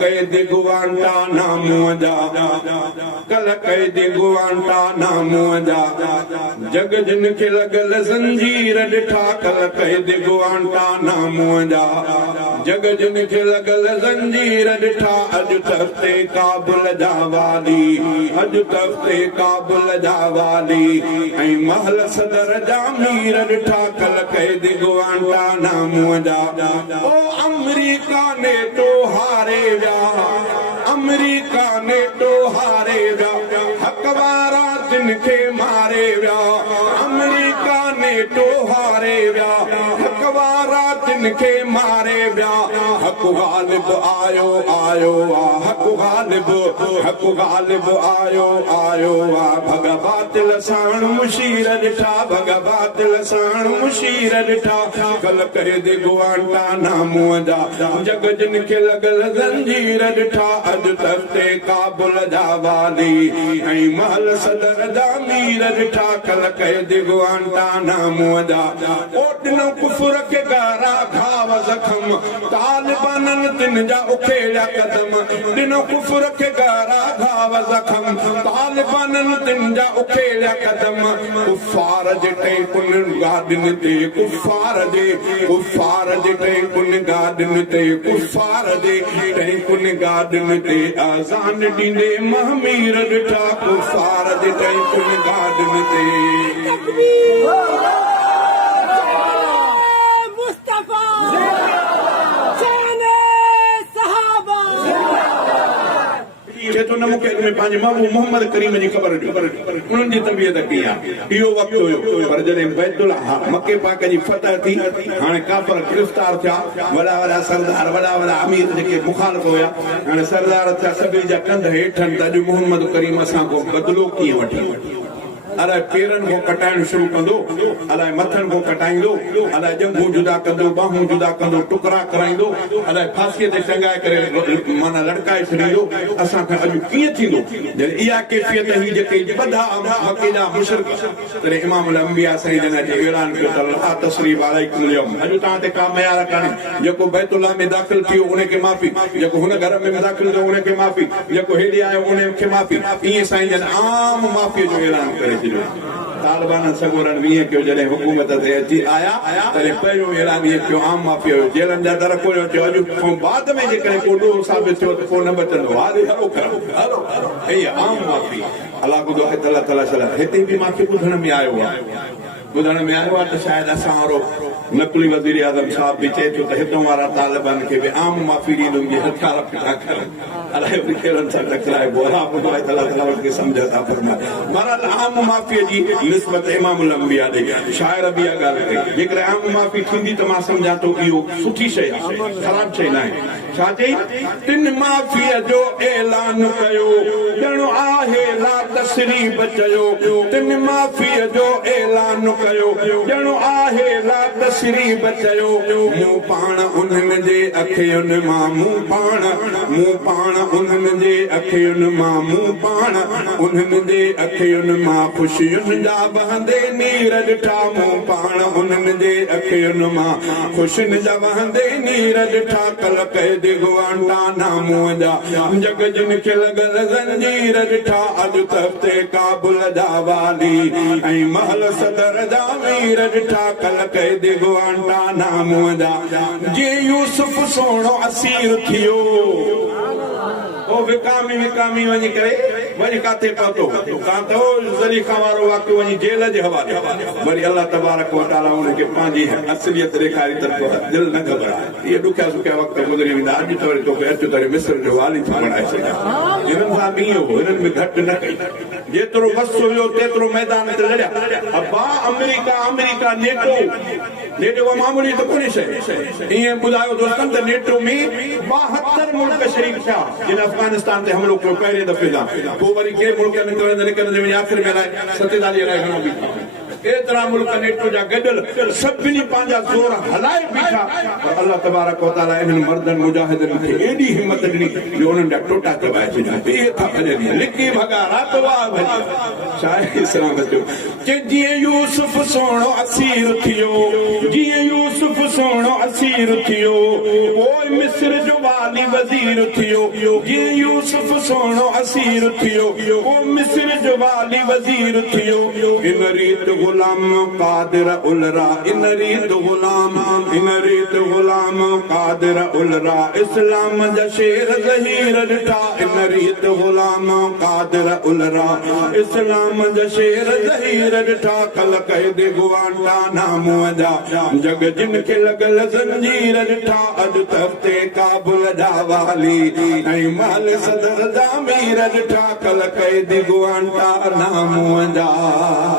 कैद गुआंटानामो जा कल कैद गुआंटानामो जा जग जिन खे लॻल ज़ंजीर ॾिठा कल कैद गुआंटानामो जा जग जिन खे लॻल ज़ंजीर ॾिठा अॼु तख़्ते काबुल जा वाली अॼु तख़्ते काबुल जा वाली ऐं महल सदर जा मीर ॾिठा कल कैद गुआंटानामो जा ओ अमेरिका ने तो हारे अमेरिका ने तो हारे विया हक वारा जिन खे मारे विया अमेरिका ने तो हारे विया हक वारा जिन खे मारे विया हक गालिब आयो आयो हक गालिब आयो आयो भग बातिल साण मुशीर ॾिठा भग बातिल साण मुशीर ॾिठा कल कैद गुआंटानामो जा जग जिन खे लॻल ज़ंजीर ॾिठा अॼु तख़्ते काबुल जा वाली ऐं महल सदर जा मीर ॾिठा कल कैद गुआंटानामो जा ओ ॾिनो कुफर खे गारा घाव ज़ख़म तालिबाननि तिन जा उखेड़ा कदम ॾिनो कुफर खे गारा घाव ज़ख़म तालिबाननि तिन जा उखेड़ा कदम कुफार जे टे कुन गाॾियुनि ते कुफार जे टे कुन गाॾियुनि ते कुफार जे टे कुन गाॾियुनि ते आज़ान ॾींदे महमीर ॾिठा कुफार जे टे कुन गाॾियुनि ते न मूंखे में पंहिंजे महबूब मोहम्मद करीम जी ख़बर ॾियो उन्हनि जी तबियत कीअं आहे इहो वक़्तु हुयो पर जॾहिं बैतुल मके पाक जी फतह थी हाणे काफ़िर गिरफ़्तार थिया वॾा वॾा सरदार वॾा वॾा अमीर जेके मुखालिफ़ हुया हाणे सरदार थिया सभिनी जा कंध हेठनि त अॼु मोहम्मद करीम असां को बदिलो कीअं वठी अलाए पेरनि को कटाइण शुरू कंदो अलाए मथनि को कटाईंदो अलाए जंगूं जुदा कंदो बाहूं जुदा कंदो टुकड़ा कराईंदो अलाए फांसीअ ते टंगाए करे माना लड़काए छॾींदो असांखे अॼु कीअं थींदो जॾहिं इहा कैफ़ियत ही जेके ॿधा मके जा मुशरिक तॾहिं इमाम अल अंबिया साईं जन जे ऐलान कयो त ला तस्रीब अलैकुम अल्यौम अॼु तव्हां ते का मयार कान्हे जेको बैतुल्लाह में दाख़िल थियो उनखे माफ़ी जेको हुन घर में दाख़िल थियो उनखे माफ़ी जेको हेॾे आयो उनखे माफ़ी ईअं साईं जन आम माफ़ीअ जो ऐलान करे तालिबान सगोरन वीह कयो जॾहिं हुकूमत ते अची आया तॾहिं पहिरियों ऐलान इहो कयो आम माफ़ी हुयो जेलनि जा दर खोलियो चयो अॼु खां बाद में जेकॾहिं को ॾोह साबित थियो त पोइ न बचंदो हलो आम माफ़ी अलाह ॿुधो आहे अलाह ताला सलाह हिते बि माफ़ी ॿुधण में आयो आहे त शायदि असां वारो नकुली वज़ीर आज़म साहब बि चए थो त हितां वारा तालिबान खे बि आम माफ़ी ॾींदो हथियार फिटा कर अलाए केरनि सां टकराइबो अलाह ॿुधो आहे त अलाह ताला खे सम्झ था फरमाए बहरहाल आम माफ़ीअ जी निस्बत इमाम अल अंबिया ॾे शाइर बि इहा ॻाल्हि कई जेकॾहिं आम माफ़ी थींदी त मां सम्झां थो इहो सुठी शइ आहे ख़राब शइ न आहे छा चई तिन माफ़ीअ जो ऐलान कयो ॼणो आहे ला तस्रीब चयो तिन माफ़ीअ जो ऐलान कयो ॼणो आहे ला तस्रीब चयो मूं पाण उन्हनि जे अखियुनि मां मूं पाण उन्हनि जे अखियुनि मां मूं पाण उन्हनि जे अखियुनि मां ख़ुशियुनि जा बहंदे नीर ॾिठा मूं पाण उन्हनि जे अखियुनि मां ख़ुशियुनि जा बहंदे नीर ॾिठा कल कैद गुआंटानामो जा जग जिन खे लॻल ज़ंजीर ॾिठा अॼु तख़्ते काबुल जा वाली ऐं महल सदर जा मीर ॾिठा कल कैद गुआंटानामो जा जे यूसुफ सोणो असीर थियो ओ विकामी वञी करे वरी काथे पहुतो कांतो ज़लीखा वारो वाक़ियो वञी जेल जे हवाले वरी अल्लाह तबारक व तआला उनखे पंहिंजी असलियत ॾेखारी त दिलि न घबराए इहे ॾुखिया सुखिया वक़्त गुज़री वेंदा अॼु त वरी तोखे अचु त मिस्र जो वाली थी बणाए छॾिया हिननि सां बि इहो हिननि में घटि न कई जेतिरो वस हुयो तेतिरो मैदान ते लड़िया अबा अमेरिका नेटो मामूली त कोन्हे शइ ईअं ॿुधायो दोस्तनि त नेटो में 72 मुल्क शरीक थिया जिन अफगानिस्तान ते हमलो कयो पहिरें दफ़े खां पोइ वरी के मुल्क निकिरंदे वञी आख़िर में अलाए 47 अलाए घणो बि एतिरा मुल्क नेटो जा गॾियल सभिनी पंहिंजा ज़ोर हलाए बीठा पर अल्लाह तबारक व तआला इन्हनि मर्दनि मुजाहिदनि खे एॾी हिमत ॾिनी जो उन्हनि जा टोटा दॿाए छॾिया इहे था भॼनि लिकी भॻा रात वाह भॼी छा आहे इस्लाम जो कि जीअं यूसुफ सोणो असीर थियो जीअं यूसुफ सोणो असीर थियो पोइ मिस्र जो वाली वज़ीर थियो जीअं यूसुफ सोनो असीर थियो ओ मिस्र जो वाली वज़ीर थियो इन रीत गुलाम कादिर उलरा इन रीत गुलाम कादिर उलरा इस्लाम जा शेर ज़हीर ॾिठा इन रीत गुलाम कादिर उलरा इस्लाम जा शेर ज़हीर ॾिठा कल क़ैदी गुआंटानामो जा जग जिन खे लॻल ज़ंजीर ॾिठा अॼु तख़्ते काबुल जा वाली ऐं माल सदर जा मीर ॾिठा कल क़ैदी गुआंटानामो जा